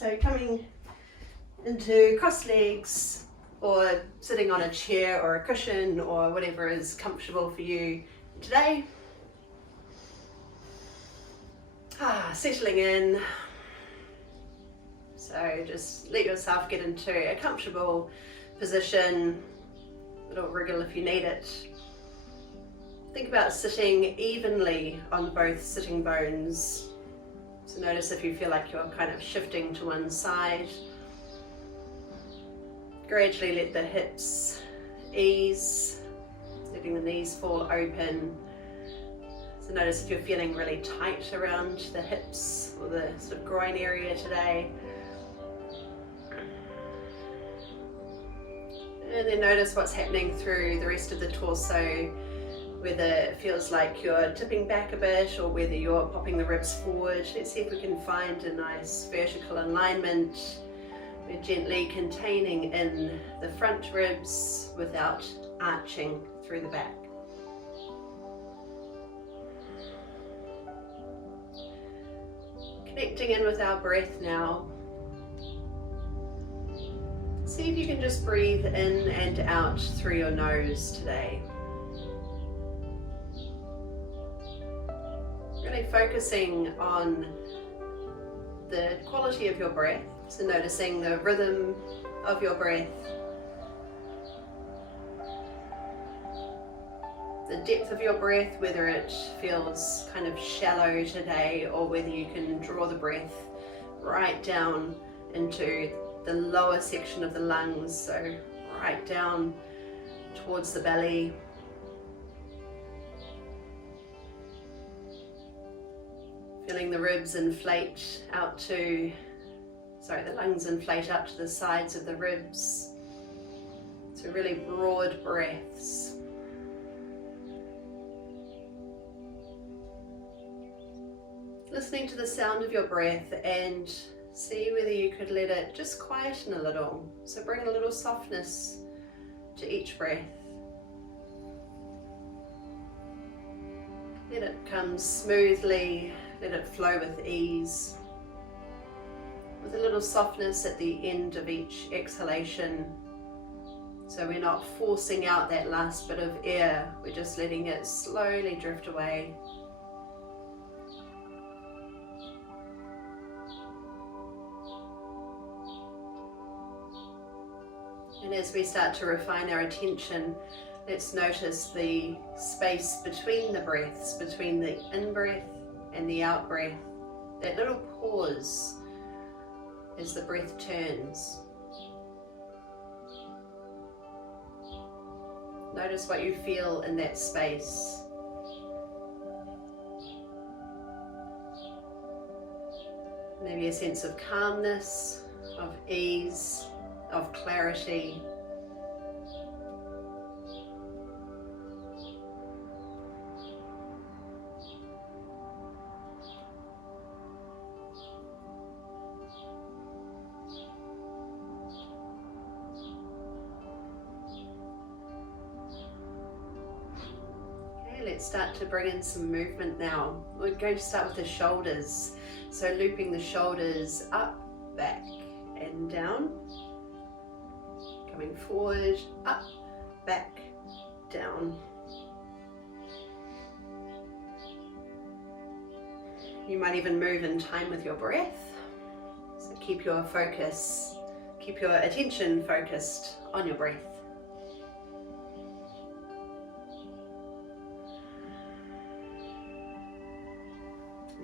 So coming into crossed legs or sitting on a chair or a cushion or whatever is comfortable for you today. Settling in. So just let yourself get into a comfortable position, a little wriggle if you need it. Think about sitting evenly on both sitting bones. So notice if you feel like you're kind of shifting to one side. Gradually let the hips ease, letting the knees fall open. So notice if you're feeling really tight around the hips or the sort of groin area today. And then notice what's happening through the rest of the torso, whether it feels like you're tipping back a bit or whether you're popping the ribs forward. Let's see if we can find a nice vertical alignment. We're gently containing in the front ribs without arching through the back. Connecting in with our breath now. See if you can just breathe in and out through your nose today. Really focusing on the quality of your breath. So noticing the rhythm of your breath, the depth of your breath, whether it feels kind of shallow today or whether you can draw the breath right down into the lower section of the lungs, so right down towards the belly. Feeling the ribs inflate out to, the lungs inflate out to the sides of the ribs. So really broad breaths. Listening to the sound of your breath and see whether you could let it just quieten a little. So bring a little softness to each breath. Let it come smoothly, let it flow with ease. With a little softness at the end of each exhalation. So we're not forcing out that last bit of air, we're just letting it slowly drift away. And as we start to refine our attention, let's notice the space between the breaths, between the in-breath and the out-breath. That little pause as the breath turns. Notice what you feel in that space. Maybe a sense of calmness, of ease, of clarity. Let's start to bring in some movement now. We're going to start with the shoulders. So looping the shoulders up, back and down. Coming forward, up, back, down. You might even move in time with your breath. So keep your focus, keep your attention focused on your breath.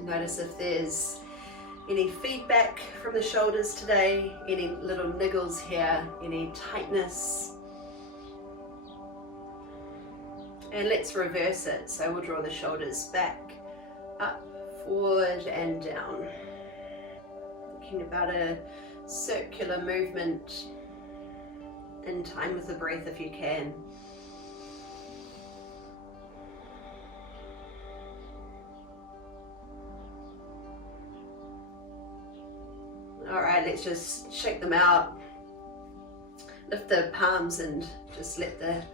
Notice if there's any feedback from the shoulders today, any little niggles here, any tightness. And let's reverse it. So we'll draw the shoulders back, up, forward and down. Thinking about a circular movement in time with the breath if you can. All right, let's just shake them out. Lift the palms and just let the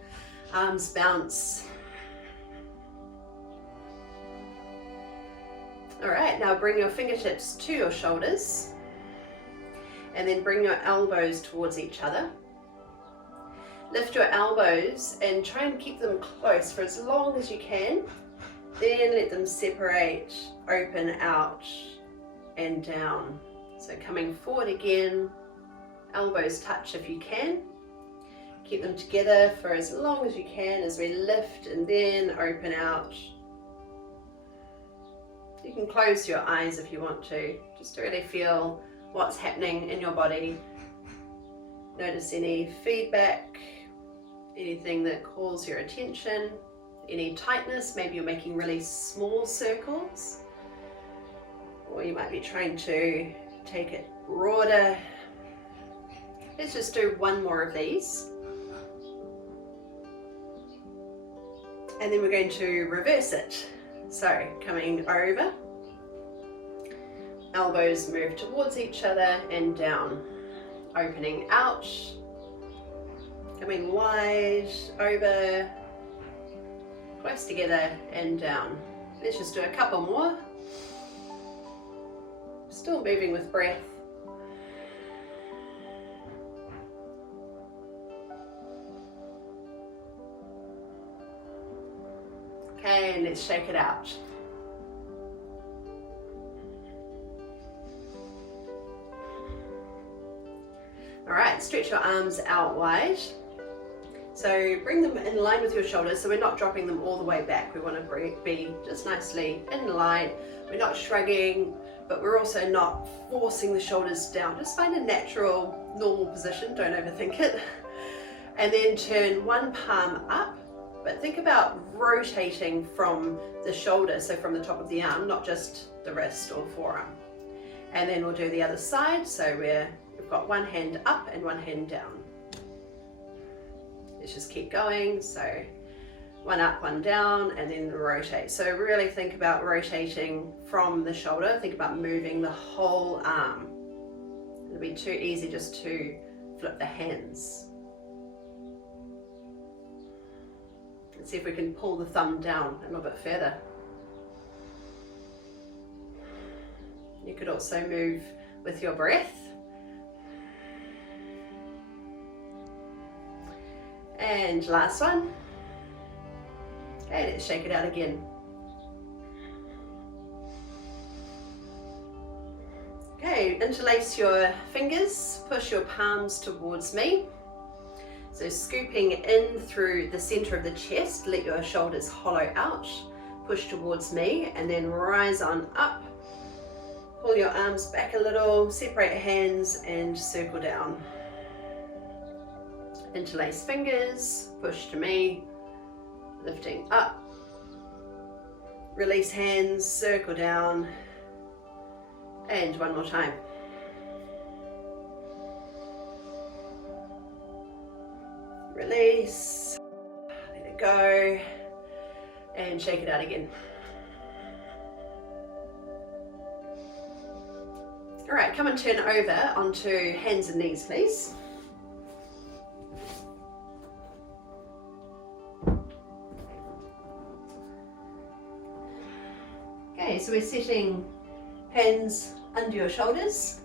arms bounce. All right, now bring your fingertips to your shoulders. And then bring your elbows towards each other. Lift your elbows and try and keep them close for as long as you can. Then let them separate, open out and down. So coming forward again, elbows touch if you can. Keep them together for as long as you can as we lift and then open out. You can close your eyes if you want to, just to really feel what's happening in your body. Notice any feedback, anything that calls your attention, any tightness. Maybe you're making really small circles, or you might be trying to take it broader. Let's just do one more of these. And then we're going to reverse it. So coming over, elbows move towards each other and down, opening out, coming wide, over, close together and down. Let's just do a couple more. Still moving with breath. Okay, and let's shake it out. All right, stretch your arms out wide. So bring them in line with your shoulders, so we're not dropping them all the way back. We want to be just nicely in line. We're not shrugging, but we're also not forcing the shoulders down. Just find a natural, normal position, don't overthink it. And then turn one palm up, but think about rotating from the shoulder, so from the top of the arm, not just the wrist or forearm. And then we'll do the other side, so we've got one hand up and one hand down. Let's just keep going. So one up, one down, and then rotate. So really think about rotating from the shoulder. Think about moving the whole arm. It'll be too easy just to flip the hands. Let's see if we can pull the thumb down a little bit further. You could also move with your breath. And last one. Okay, let's shake it out again. Okay, interlace your fingers, push your palms towards me. So scooping in through the center of the chest, let your shoulders hollow out, push towards me, and then rise on up. Pull your arms back a little, separate hands and circle down. Interlace fingers, push to me, lifting up. Release hands, circle down, and one more time. Release, let it go, and shake it out again. All right, come and turn over onto hands and knees, please. Okay, so we're setting hands under your shoulders,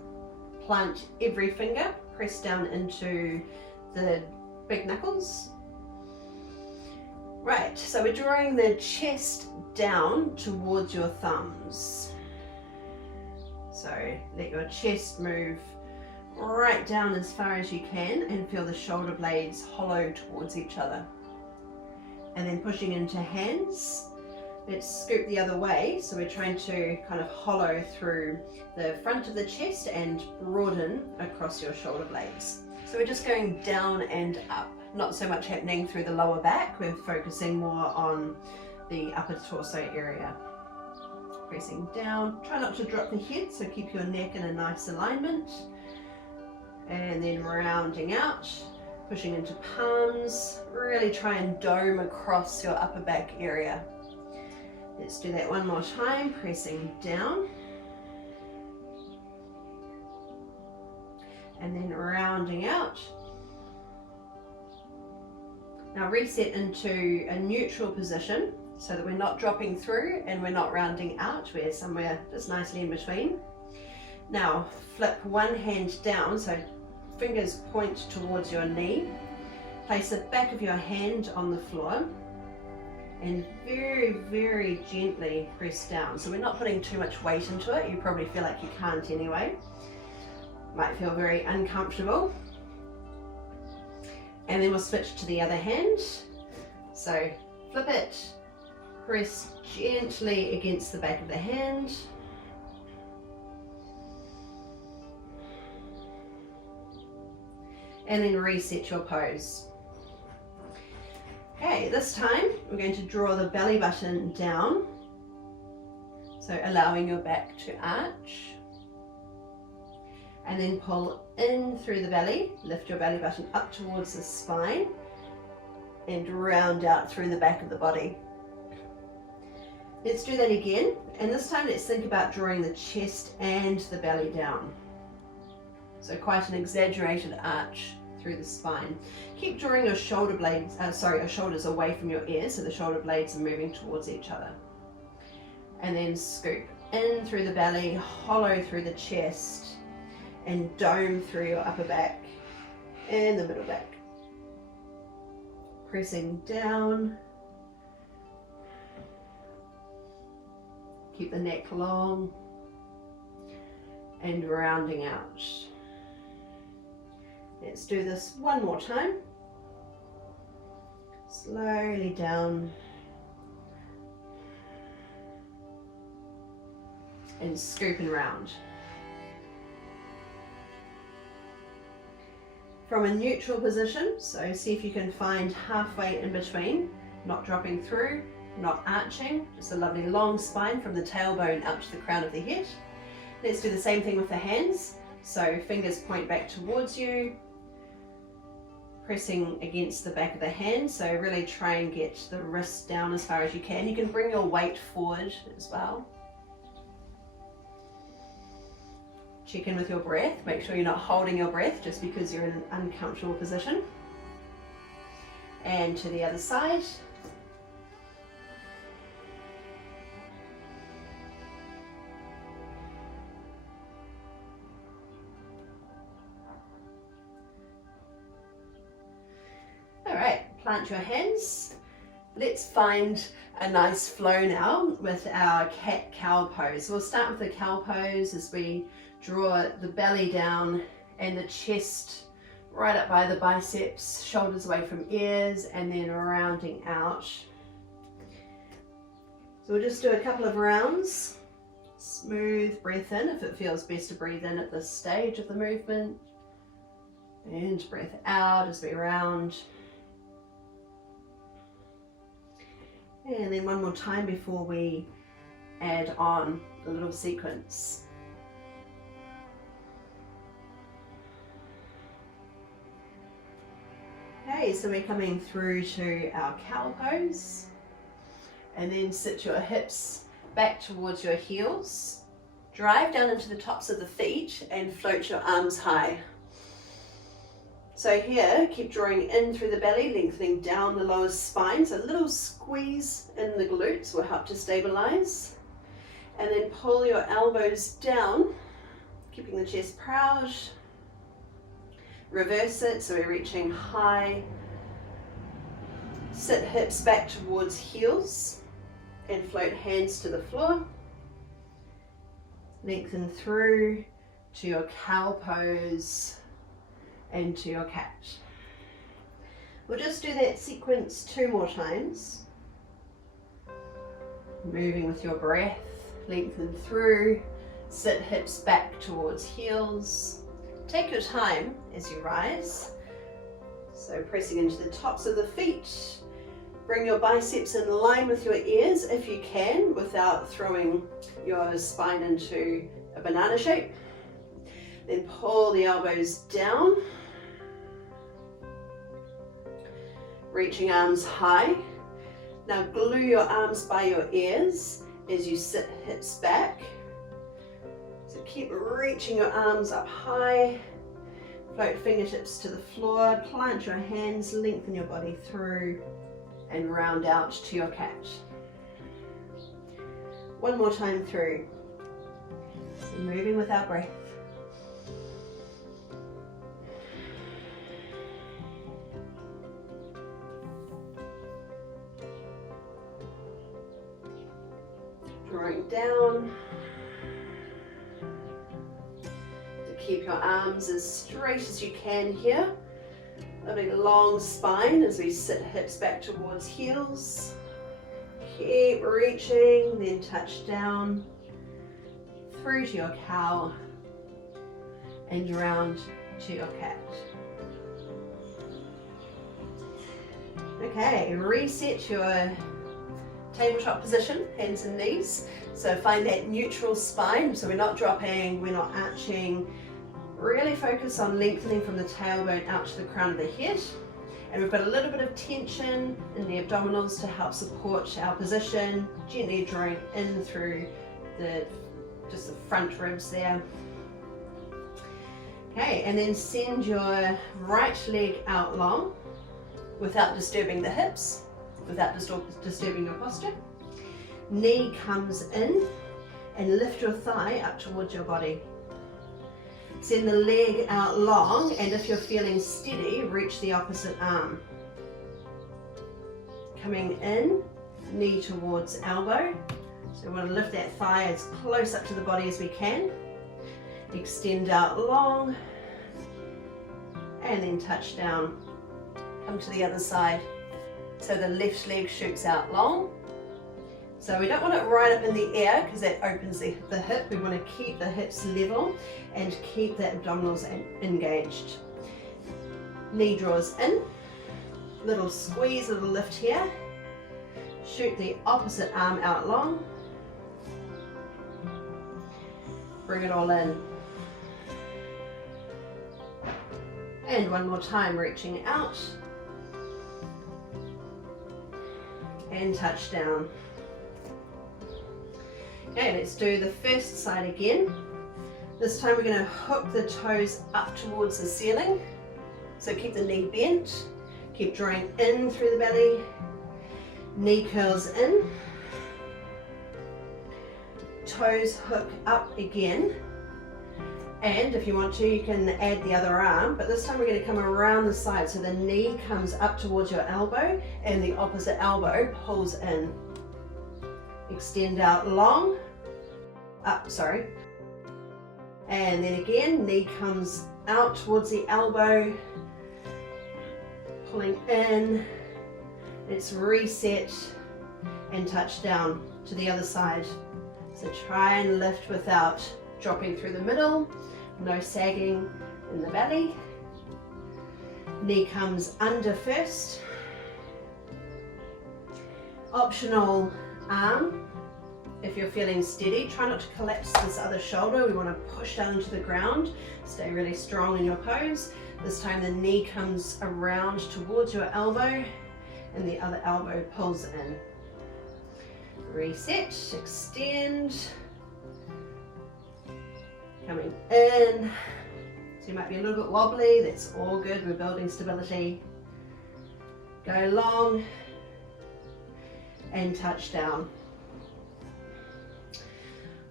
plant every finger, press down into the big knuckles. Right, so we're drawing the chest down towards your thumbs. So let your chest move right down as far as you can and feel the shoulder blades hollow towards each other. And then pushing into hands. Let's scoop the other way, so we're trying to kind of hollow through the front of the chest and broaden across your shoulder blades. So we're just going down and up, not so much happening through the lower back, we're focusing more on the upper torso area. Pressing down, try not to drop the head, so keep your neck in a nice alignment. And then rounding out, pushing into palms, really try and dome across your upper back area. Let's do that one more time, pressing down. And then rounding out. Now reset into a neutral position so that we're not dropping through and we're not rounding out, we're somewhere just nicely in between. Now flip one hand down, so fingers point towards your knee. Place the back of your hand on the floor and very, very gently press down. So we're not putting too much weight into it. You probably feel like you can't anyway. Might feel very uncomfortable. And then we'll switch to the other hand. So flip it, press gently against the back of the hand. And then reset your pose. Okay, this time we're going to draw the belly button down. So allowing your back to arch. And then pull in through the belly, lift your belly button up towards the spine and round out through the back of the body. Let's do that again, and this time let's think about drawing the chest and the belly down. So quite an exaggerated arch through the spine. Keep drawing your shoulder blades, your shoulders away from your ears, so the shoulder blades are moving towards each other. And then scoop in through the belly, hollow through the chest, and dome through your upper back and the middle back. Pressing down. Keep the neck long and rounding out. Let's do this one more time. Slowly down and scoop and round. From a neutral position, so see if you can find halfway in between, not dropping through, not arching, just a lovely long spine from the tailbone up to the crown of the head. Let's do the same thing with the hands. So fingers point back towards you, pressing against the back of the hand. So really try and get the wrist down as far as you can. You can bring your weight forward as well. Check in with your breath. Make sure you're not holding your breath just because you're in an uncomfortable position. And to the other side. All right, plant your hands. Let's find a nice flow now with our cat-cow pose. We'll start with the cow pose as we draw the belly down and the chest right up by the biceps, shoulders away from ears, and then rounding out. So we'll just do a couple of rounds. Smooth breath in if it feels best to breathe in at this stage of the movement. And breath out as we round. And then one more time before we add on a little sequence. Okay, so we're coming through to our cow pose. And then sit your hips back towards your heels. Drive down into the tops of the feet and float your arms high. So here, keep drawing in through the belly, lengthening down the lower spine. So a little squeeze in the glutes will help to stabilize. And then pull your elbows down, keeping the chest proud. Reverse it, so we're reaching high. Sit hips back towards heels and float hands to the floor. Lengthen through to your cow pose and to your cat. We'll just do that sequence 2 more times. Moving with your breath, lengthen through, sit hips back towards heels. Take your time as you rise. So pressing into the tops of the feet. Bring your biceps in line with your ears if you can, without throwing your spine into a banana shape. Then pull the elbows down. Reaching arms high. Now glue your arms by your ears as you sit hips back. So keep reaching your arms up high. Float fingertips to the floor. Plant your hands, lengthen your body through and round out to your cat. One more time through. So moving with with our breath. Drawing down. Keep your arms as straight as you can here. Lovely long spine as we sit hips back towards heels. Keep reaching, then touch down through to your cow and round to your cat. Okay, reset your tabletop position, hands and knees. So find that neutral spine, so we're not dropping, we're not arching. Really focus on lengthening from the tailbone out to the crown of the head. And we've got a little bit of tension in the abdominals to help support our position, gently drawing in through just the front ribs there. Okay, and then send your right leg out long without disturbing the hips, without disturbing your posture. Knee comes in and lift your thigh up towards your body. Send the leg out long, and if you're feeling steady, reach the opposite arm. Coming in, knee towards elbow. So we want to lift that thigh as close up to the body as we can. Extend out long, and then touch down. Come to the other side. So the left leg shoots out long. So we don't want it right up in the air because that opens the hip. We want to keep the hips level and keep the abdominals engaged. Knee draws in, little squeeze, little lift here. Shoot the opposite arm out long. Bring it all in. And one more time, reaching out. And touch down. Okay, let's do the first side again. This time we're going to hook the toes up towards the ceiling. So keep the knee bent, keep drawing in through the belly, knee curls in, toes hook up again. And if you want to, you can add the other arm, but this time we're going to come around the side so the knee comes up towards your elbow and the opposite elbow pulls in. Extend out long, up, sorry. And then again, knee comes out towards the elbow, pulling in. Let's reset and touch down to the other side. So try and lift without dropping through the middle, no sagging in the belly. Knee comes under first. Optional arm. If you're feeling steady, try not to collapse this other shoulder. We want to push down into the ground. Stay really strong in your pose. This time the knee comes around towards your elbow and the other elbow pulls in. Reset, extend. Coming in. So you might be a little bit wobbly. That's all good. We're building stability. Go long and touch down.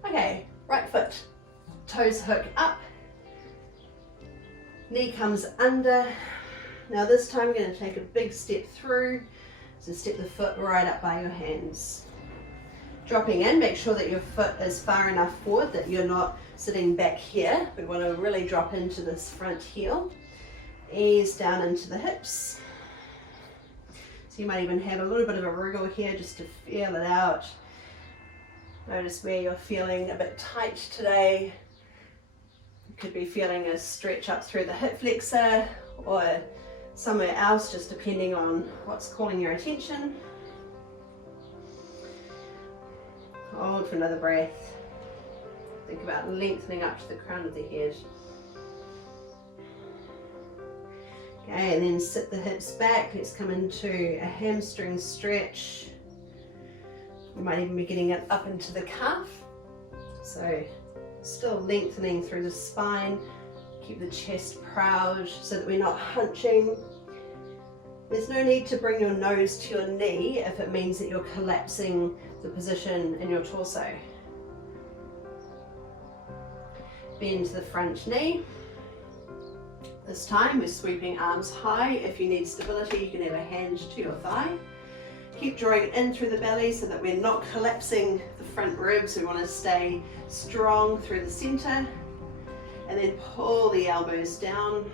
Okay, right foot, toes hook up, knee comes under. Now this time we're going to take a big step through, so step the foot right up by your hands. Dropping in, make sure that your foot is far enough forward that you're not sitting back here. We want to really drop into this front heel, ease down into the hips. So you might even have a little bit of a wriggle here just to feel it out. Notice where you're feeling a bit tight today. You could be feeling a stretch up through the hip flexor or somewhere else, just depending on what's calling your attention. Hold for another breath. Think about lengthening up to the crown of the head. Okay, and then sit the hips back. Let's come into a hamstring stretch. You might even be getting it up into the calf. So still lengthening through the spine. Keep the chest proud so that we're not hunching. There's no need to bring your nose to your knee if it means that you're collapsing the position in your torso. Bend the front knee. This time we're sweeping arms high. If you need stability, you can have a hand to your thigh. Keep drawing in through the belly so that we're not collapsing the front ribs. We want to stay strong through the center. And then pull the elbows down.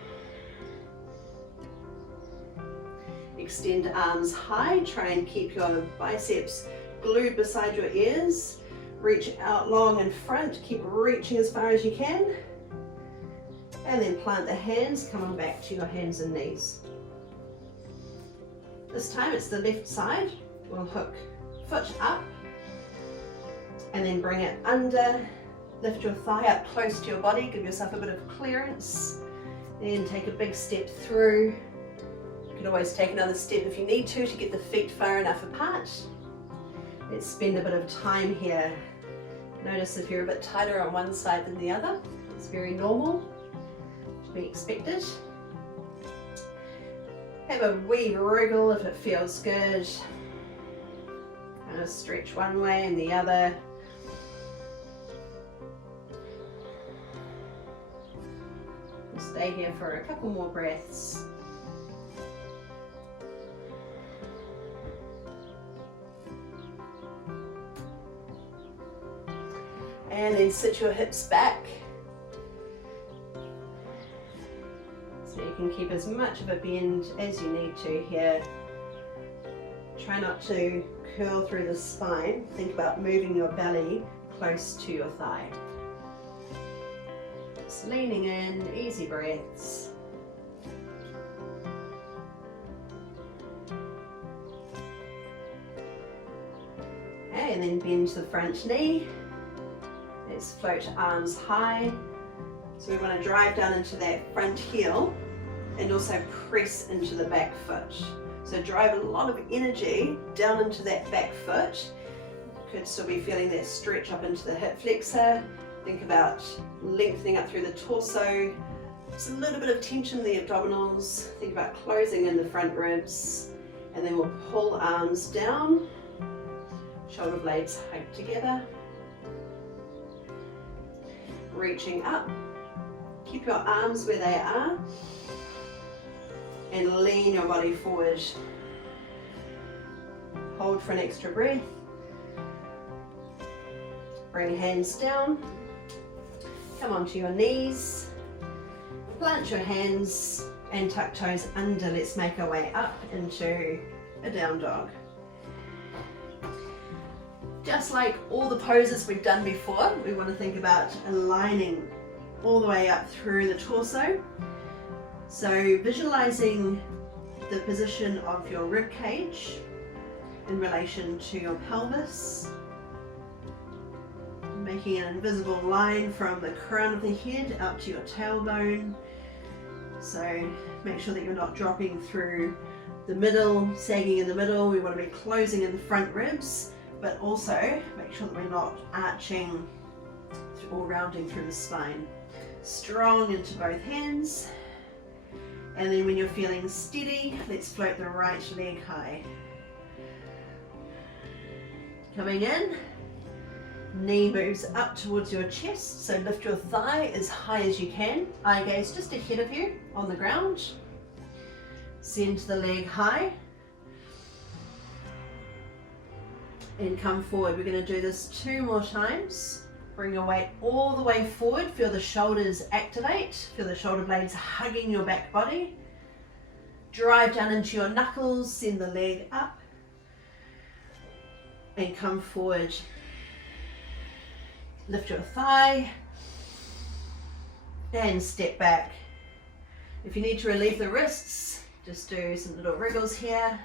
Extend arms high. Try and keep your biceps glued beside your ears. Reach out long in front. Keep reaching as far as you can. And then plant the hands. Come on back to your hands and knees. This time it's the left side. We'll hook foot up. And then bring it under. Lift your thigh up close to your body. Give yourself a bit of clearance. Then take a big step through. You can always take another step if you need to get the feet far enough apart. Let's spend a bit of time here. Notice if you're a bit tighter on one side than the other. It's very normal to be expected. Have a wee wriggle if it feels good. Kind of stretch one way and the other. Stay here for a couple more breaths. And then sit your hips back. So you can keep as much of a bend as you need to here. Try not to curl through the spine. Think about moving your belly close to your thigh. Just leaning in, easy breaths. Okay, and then bend the front knee. Let's float arms high. So we want to drive down into that front heel and also press into the back foot. So drive a lot of energy down into that back foot. You could still be feeling that stretch up into the hip flexor. Think about lengthening up through the torso. Just a little bit of tension in the abdominals. Think about closing in the front ribs. And then we'll pull arms down. Shoulder blades hug together. Reaching up. Keep your arms where they are. And lean your body forward. Hold for an extra breath. Bring hands down. Come onto your knees. Plant your hands and tuck toes under. Let's make our way up into a down dog. Just like all the poses we've done before, we want to think about aligning all the way up through the torso. So visualizing the position of your rib cage in relation to your pelvis. Making an invisible line from the crown of the head up to your tailbone. So make sure that you're not dropping through the middle, sagging in the middle. We want to be closing in the front ribs, but also make sure that we're not arching or rounding through the spine. Strong into both hands. And then when you're feeling steady, let's float the right leg high. Coming in, knee moves up towards your chest, so lift your thigh as high as you can. Eye gaze just ahead of you on the ground. Send the leg high. And come forward. We're going to do this 2 more times. Bring your weight all the way forward. Feel the shoulders activate. Feel the shoulder blades hugging your back body. Drive down into your knuckles. Send the leg up. And come forward. Lift your thigh. And step back. If you need to relieve the wrists, just do some little wriggles here.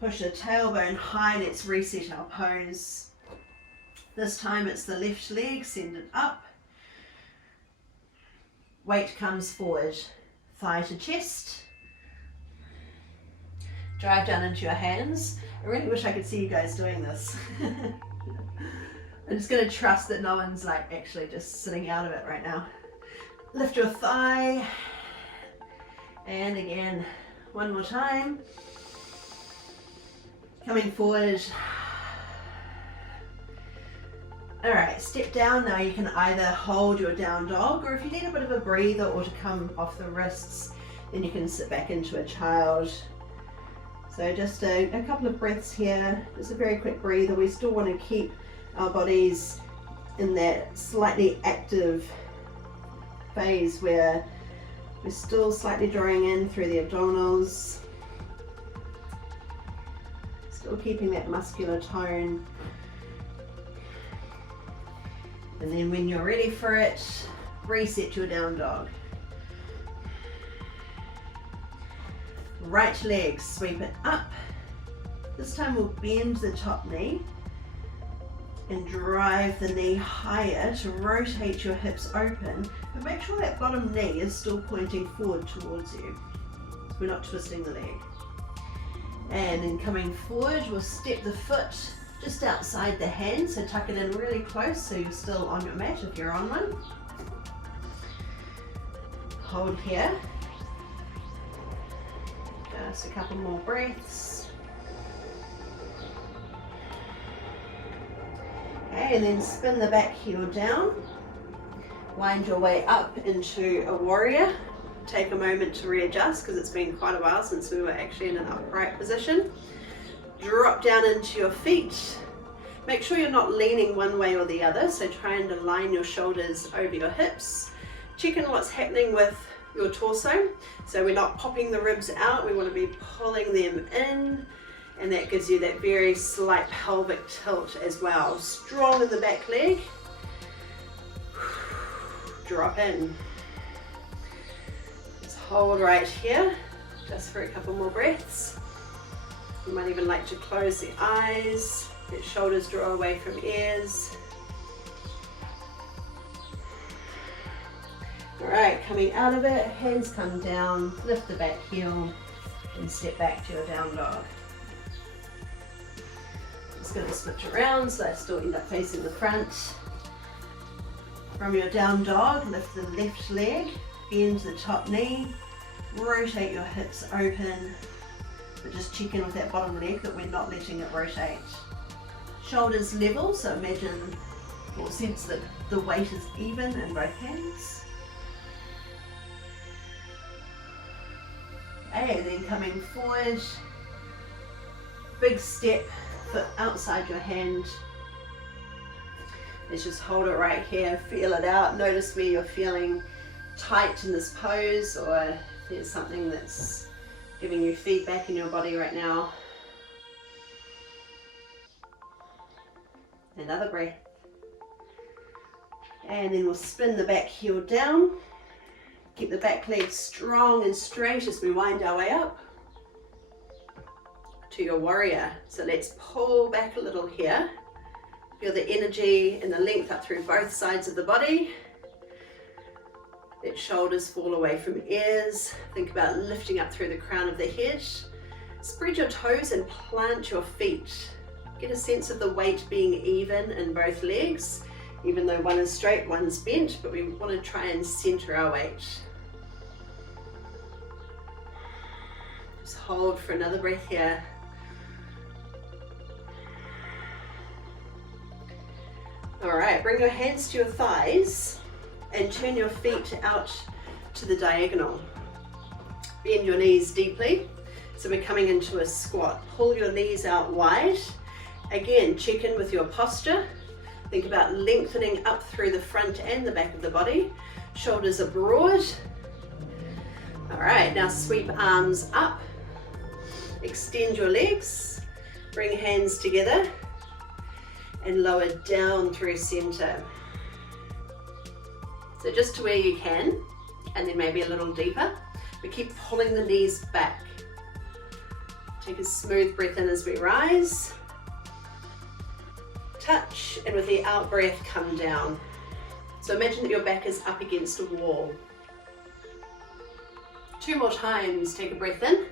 Push the tailbone high. Let's reset our pose. This time it's the left leg, send it up. Weight comes forward, thigh to chest. Drive down into your hands. I really wish I could see you guys doing this. I'm just going to trust that no one's like actually just sitting out of it right now. Lift your thigh. And again, one more time. Coming forward. All right, step down. Now you can either hold your down dog, or if you need a bit of a breather or to come off the wrists, then you can sit back into a child. So just a couple of breaths here, just a very quick breather. We still want to keep our bodies in that slightly active phase where we're still slightly drawing in through the abdominals, still keeping that muscular tone. And then when you're ready for it, reset your down dog. Right leg, sweep it up. This time we'll bend the top knee and drive the knee higher to rotate your hips open, but make sure that bottom knee is still pointing forward towards you. So we're not twisting the leg. And then coming forward, we'll step the foot just outside the hand, so tuck it in really close so you're still on your mat if you're on one. Hold here. Just a couple more breaths. Okay, and then spin the back heel down. Wind your way up into a warrior. Take a moment to readjust because it's been quite a while since we were actually in an upright position. Drop down into your feet. Make sure you're not leaning one way or the other, so try and align your shoulders over your hips. Check in what's happening with your torso. So we're not popping the ribs out, we want to be pulling them in, and that gives you that very slight pelvic tilt as well. Strong in the back leg. Drop in. Just hold right here, just for a couple more breaths. You might even like to close the eyes, let shoulders draw away from ears. All right, coming out of it, hands come down, lift the back heel, and step back to your down dog. Just going to switch around so I still end up facing the front. From your down dog, lift the left leg, bend the top knee, rotate your hips open, but just check in with that bottom leg that we're not letting it rotate. Shoulders level, so imagine or sense that the weight is even in both hands. Okay, and then coming forward, big step, foot outside your hand. Let's just hold it right here, feel it out. Notice where you're feeling tight in this pose, or if there's something that's giving you feedback in your body right now. Another breath. And then we'll spin the back heel down. Keep the back leg strong and straight as we wind our way up to your warrior. So let's pull back a little here. Feel the energy and the length up through both sides of the body. Let shoulders fall away from ears. Think about lifting up through the crown of the head. Spread your toes and plant your feet. Get a sense of the weight being even in both legs. Even though one is straight, one's bent, but we want to try and center our weight. Just hold for another breath here. All right, bring your hands to your thighs and turn your feet out to the diagonal. Bend your knees deeply. So we're coming into a squat. Pull your knees out wide. Again, check in with your posture. Think about lengthening up through the front and the back of the body. Shoulders are broad. All right, now sweep arms up. Extend your legs. Bring hands together and lower down through center. So just to where you can, and then maybe a little deeper, but keep pulling the knees back. Take a smooth breath in as we rise. Touch, and with the out breath, come down. So imagine that your back is up against a wall. 2 more times, take a breath in.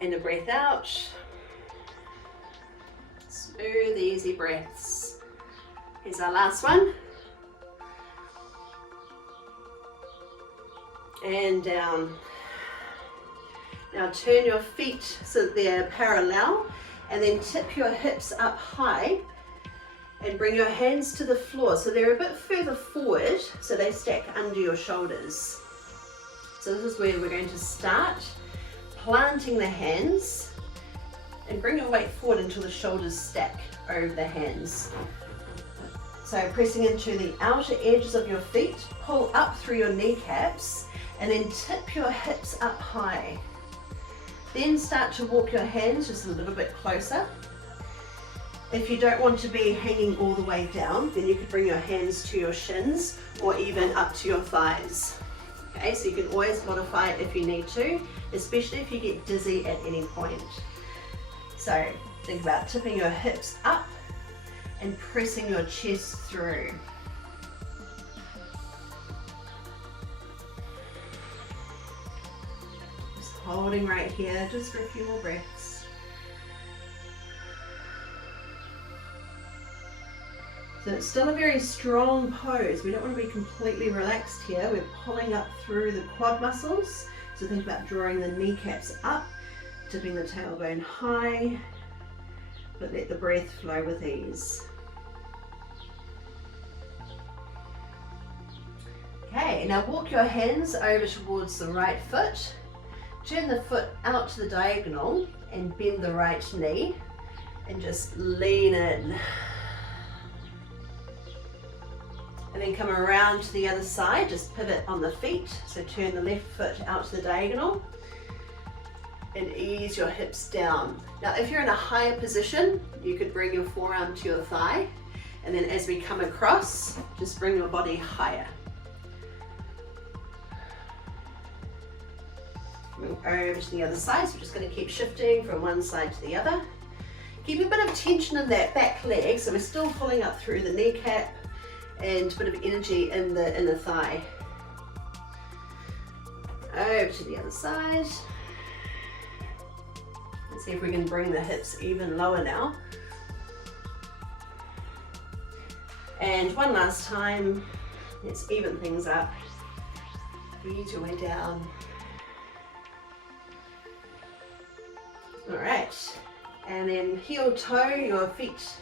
And a breath out. Smooth, easy breaths. Here's our last one. And down. Now turn your feet so that they're parallel And then tip your hips up high and bring your hands to the floor. So they're a bit further forward, so they stack under your shoulders. So this is where we're going to start, planting the hands and bring your weight forward until the shoulders stack over the hands. So pressing into the outer edges of your feet, pull up through your kneecaps and then tip your hips up high. Then start to walk your hands just a little bit closer. If you don't want to be hanging all the way down, then you could bring your hands to your shins or even up to your thighs. Okay, so you can always modify it if you need to, especially if you get dizzy at any point. So think about tipping your hips up and pressing your chest through. Just holding right here, just for a few more breaths. So it's still a very strong pose. We don't want to be completely relaxed here. We're pulling up through the quad muscles. So think about drawing the kneecaps up, tipping the tailbone high, but let the breath flow with ease. Okay, now walk your hands over towards the right foot. Turn the foot out to the diagonal and bend the right knee and just lean in. And then come around to the other side, just pivot on the feet. So turn the left foot out to the diagonal and ease your hips down. Now if you're in a higher position, you could bring your forearm to your thigh. And then as we come across, just bring your body higher. Move over to the other side, so we're just going to keep shifting from one side to the other. Keep a bit of tension in that back leg, so we're still pulling up through the kneecap and a bit of energy in the thigh. Over to the other side. Let's see if we can bring the hips even lower now. And one last time, let's even things up. Ease your way down. All right, and then heel toe your feet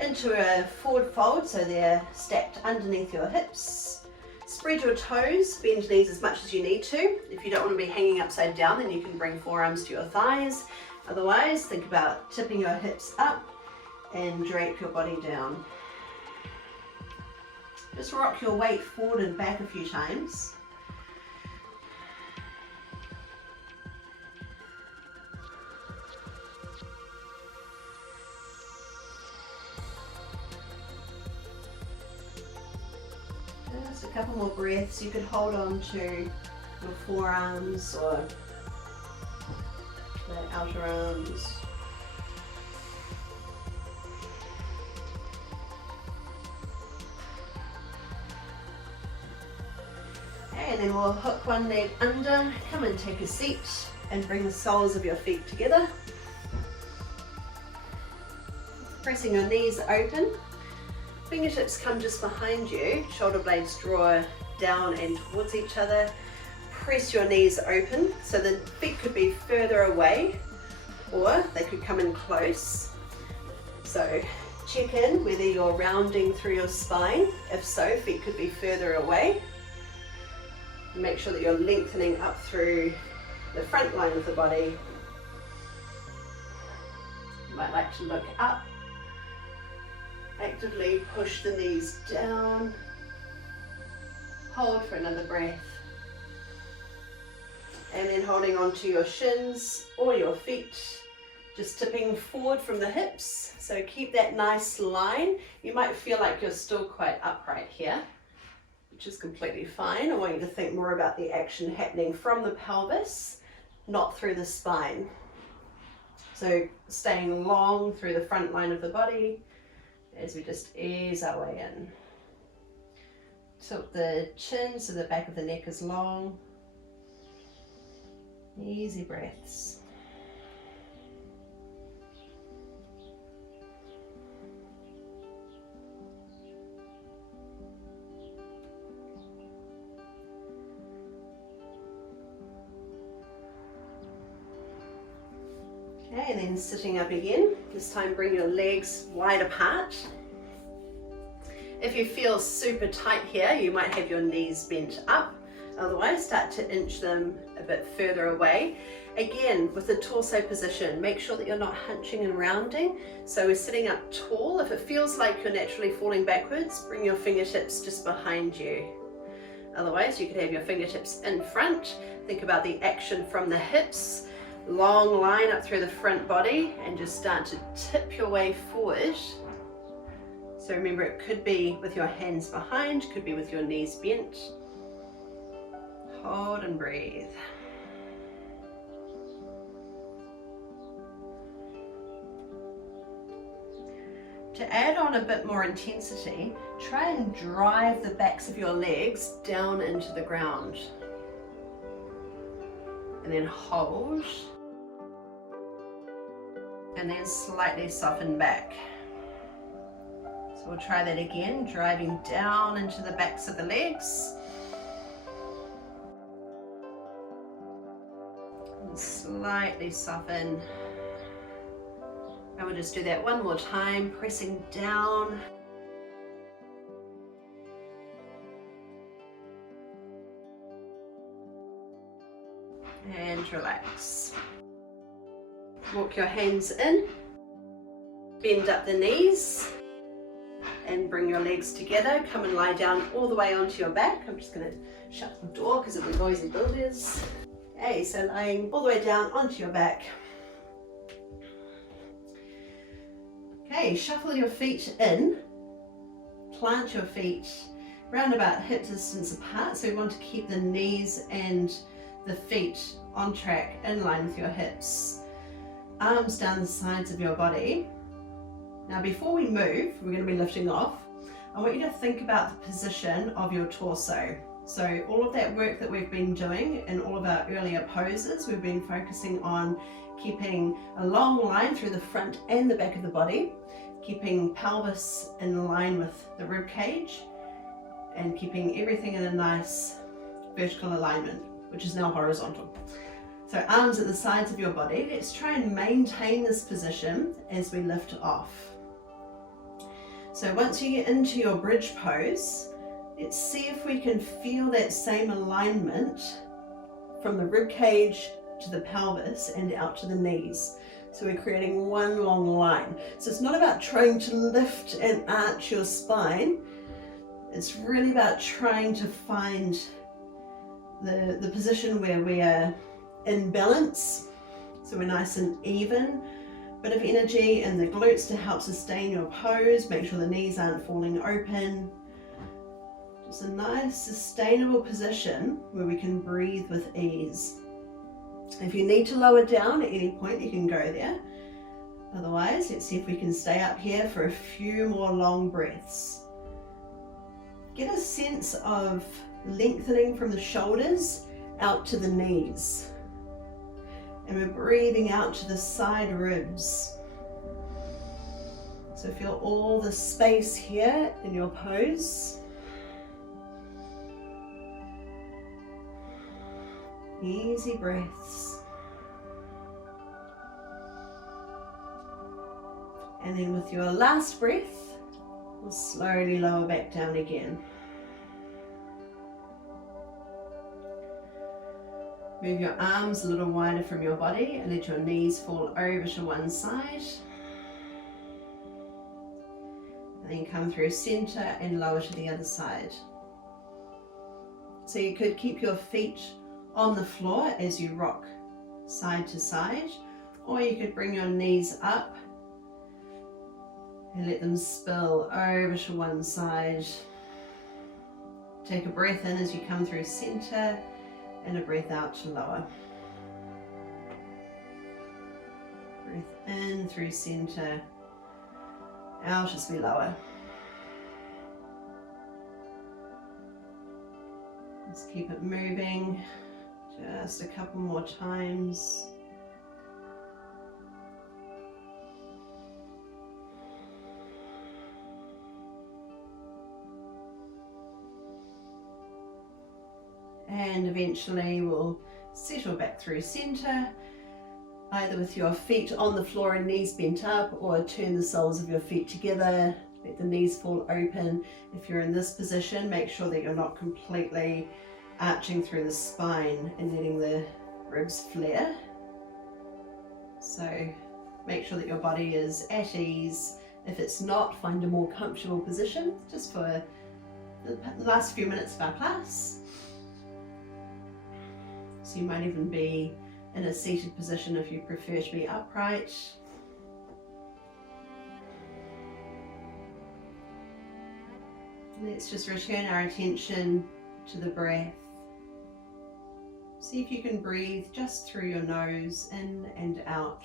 into a forward fold so they're stacked underneath your hips. Spread your toes, bend knees as much as you need to. If you don't want to be hanging upside down, then you can bring forearms to your thighs. Otherwise, think about tipping your hips up and drape your body down. Just rock your weight forward and back a few times. Just a couple more breaths. You could hold on to your forearms or the outer arms. And then we'll hook one leg under, come and take a seat and bring the soles of your feet together. Pressing your knees open. Fingertips come just behind you, shoulder blades draw down and towards each other. Press your knees open, so the feet could be further away or they could come in close. So check in whether you're rounding through your spine. If so, feet could be further away. Make sure that you're lengthening up through the front line of the body. You might like to look up. Actively push the knees down. Hold for another breath. And then holding onto your shins or your feet, just tipping forward from the hips. So keep that nice line. You might feel like you're still quite upright here, which is completely fine. I want you to think more about the action happening from the pelvis, not through the spine. So staying long through the front line of the body as we just ease our way in. Tilt the chin so the back of the neck is long. Easy breaths. Okay, and then sitting up again. This time bring your legs wide apart. If you feel super tight here, you might have your knees bent up. Otherwise, start to inch them a bit further away. Again, with the torso position, make sure that you're not hunching and rounding. So we're sitting up tall. If it feels like you're naturally falling backwards, bring your fingertips just behind you. Otherwise, you could have your fingertips in front. Think about the action from the hips. Long line up through the front body and just start to tip your way forward. So remember, it could be with your hands behind, could be with your knees bent. Hold and breathe. To add on a bit more intensity, try and drive the backs of your legs down into the ground. And then hold. And then slightly soften back. So we'll try that again, driving down into the backs of the legs. And slightly soften. And we'll just do that one more time, pressing down. And relax. Walk your hands in, bend up the knees, and bring your legs together. Come and lie down all the way onto your back. I'm just going to shut the door because of the noisy builders. Okay, so lying all the way down onto your back. Okay, shuffle your feet in, plant your feet round about hip distance apart. So we want to keep the knees and the feet on track, in line with your hips. Arms down the sides of your body. Now before we move, we're going to be lifting off. I want you to think about the position of your torso. So all of that work that we've been doing in all of our earlier poses, we've been focusing on keeping a long line through the front and the back of the body, keeping pelvis in line with the rib cage, and keeping everything in a nice vertical alignment, which is now horizontal. So arms at the sides of your body. Let's try and maintain this position as we lift off. So once you get into your bridge pose, let's see if we can feel that same alignment from the rib cage to the pelvis and out to the knees. So we're creating one long line. So it's not about trying to lift and arch your spine. It's really about trying to find the position where we are in balance. So we're nice and even. Bit of energy in the glutes to help sustain your pose. Make sure the knees aren't falling open. Just a nice sustainable position where we can breathe with ease. If you need to lower down at any point, you can go there. Otherwise, let's see if we can stay up here for a few more long breaths. Get a sense of lengthening from the shoulders out to the knees. And we're breathing out to the side ribs. So feel all the space here in your pose. Easy breaths. And then with your last breath, we'll slowly lower back down again. Move your arms a little wider from your body and let your knees fall over to one side. And then come through center and lower to the other side. So you could keep your feet on the floor as you rock side to side, or you could bring your knees up and let them spill over to one side. Take a breath in as you come through center and a breath out to lower. Breath in through center, out as we lower. Let's keep it moving. Just a couple more times. And eventually we'll settle back through center either with your feet on the floor and knees bent up, or turn the soles of your feet together, let the knees fall open. If you're in this position, make sure that you're not completely arching through the spine and letting the ribs flare. So make sure that your body is at ease. If it's not, find a more comfortable position just for the last few minutes of our class. So you might even be in a seated position if you prefer to be upright. Let's just return our attention to the breath. See if you can breathe just through your nose, in and out.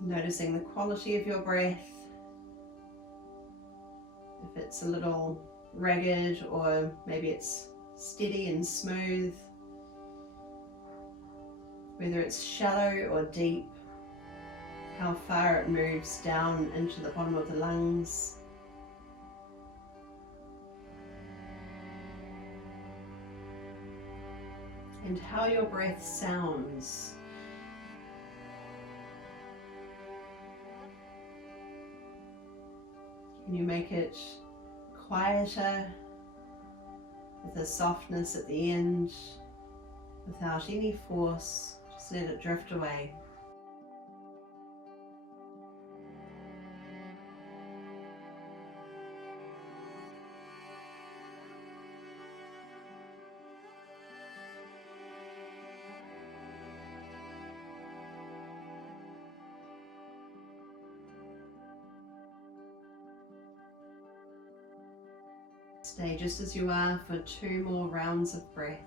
Noticing the quality of your breath. If it's a little ragged, or maybe it's steady and smooth. Whether it's shallow or deep. How far it moves down into the bottom of the lungs. And how your breath sounds. Can you make it quieter, with a softness at the end, without any force? Just let it drift away. Stay just as you are for 2 more rounds of breath.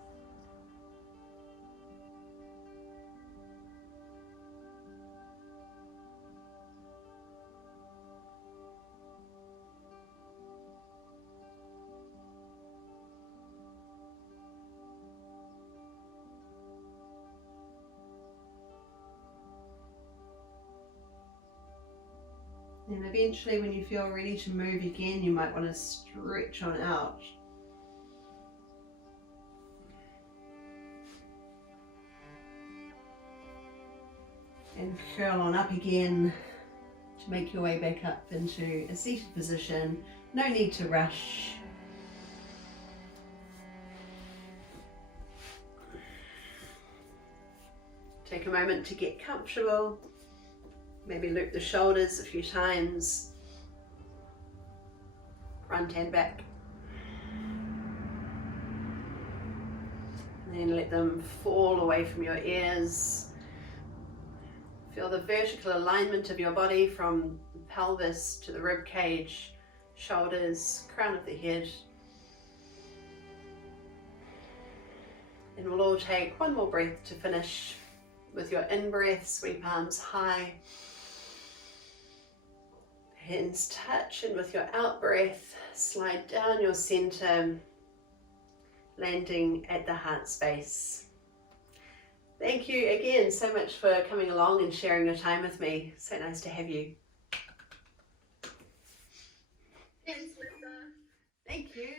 And eventually, when you feel ready to move again, you might want to stretch on out. And curl on up again to make your way back up into a seated position. No need to rush. Take a moment to get comfortable. Maybe loop the shoulders a few times. Front and back. And then let them fall away from your ears. Feel the vertical alignment of your body from the pelvis to the rib cage, shoulders, crown of the head. And we'll all take 1 more breath to finish. With your in-breath, sweep arms high. Hands touch, and with your out-breath, slide down your center, landing at the heart space. Thank you again so much for coming along and sharing your time with me. So nice to have you. Thanks, Lisa. Thank you.